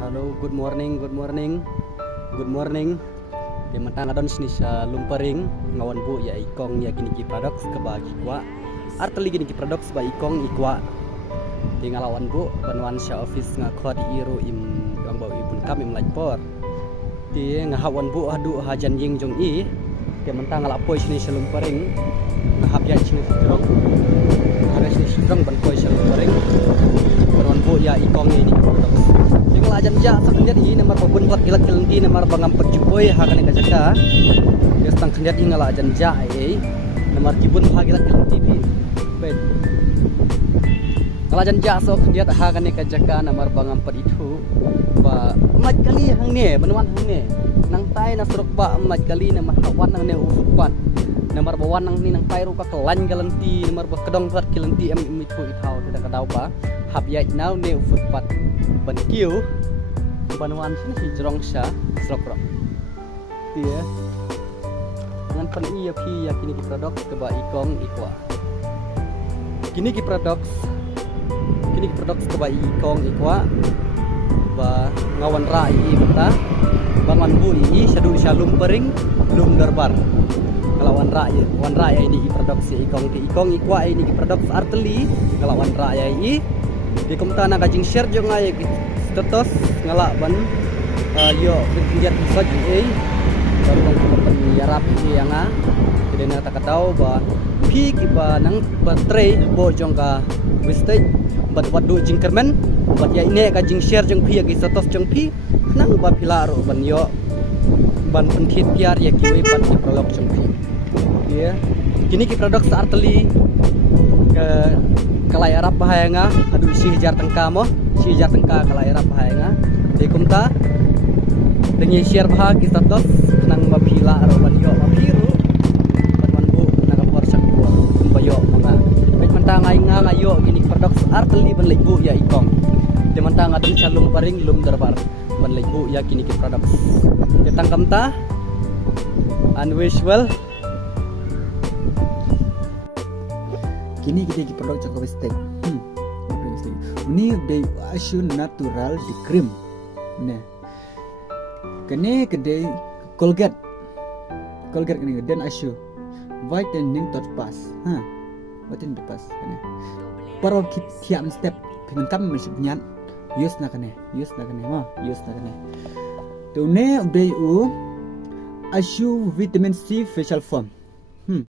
Halo, good morning. Di mentang adon sini sa lumparing ngawan bu ya ikong ya gini ki products ke bagi kwa. Arteli gini ki products ba ikong ikwa. Di ngalawan bu banwan sya office ngakot iru im bau ibun kami melajpor. Di ngahawan bu adu hajan ying jong i. Di mentang ngalapoi sini sa lumparing ngahap ya sini strong. Ada sini strong ban koi sa lumparing. Banwan bu ya ikong ini products. Tinggal ajan ja sekendiat ini nomor pabun buat kilat kilenti nomor bangam perjumpoi hakan yang kajaka dia setang kendiat ingala ajan ja nomor kibun hakilat kilenti bed kalau ajan ja so kendiat hakan yang kajaka nomor bangam per itu ba emat kali hang ne benuan hang ne nang tai na suruk ba emat kali nomor hawan nang ne usupat nomor bawan nang ni nang tai ruka kelan kilenti nomor kedong buat kilenti itu itau tidak kadau ba hab ya now ne usupat ban kiu banuan sini si jerong sya slok dia dengan pen iya pi ya kini ki produk ke ba ikong ikwa kini ki produk ke ba ikong ikwa ba ngawan rai kita bangun bu ini syadu syalum pering lum darbar ngelawan rai ini produk si ikong ikwa ini ki produk arteli ngelawan rai ini di komentar nak kajing share jong ay status ngalak ban yo berkiat bisa ji baru komentar yarap yang jadi nak tak tahu ba pi ba nang baterai bo jong ka wastage bat wadu jingkermen bat ya ini kajing share jong pi ki status jong pi nang ba pilaro ban yo ban pentit piar ya kiwi ban ki produk jong pi ya kini ki produk saarteli ke kalai arab bahayanga adu si jar tengka kalai arab bahayanga de kumta dengan share bah ki status nang mabila arawan yo mabiru banwan bu nang porsak bu kumbayo manga bet mentang ngayo gini produk arteli ban lebu ya ikong de mentang adun calung paring lum darbar ban lebu ya kini ki produk ketang kamta unwishful kini kita ki produk jangka bestek ini day asyun natural di krim nah kene kedai Colgate kene dan asyu whitening toothpaste whitening toothpaste kene para tiap step dengan kami masih nyat use na kene to ne day asyu vitamin C facial foam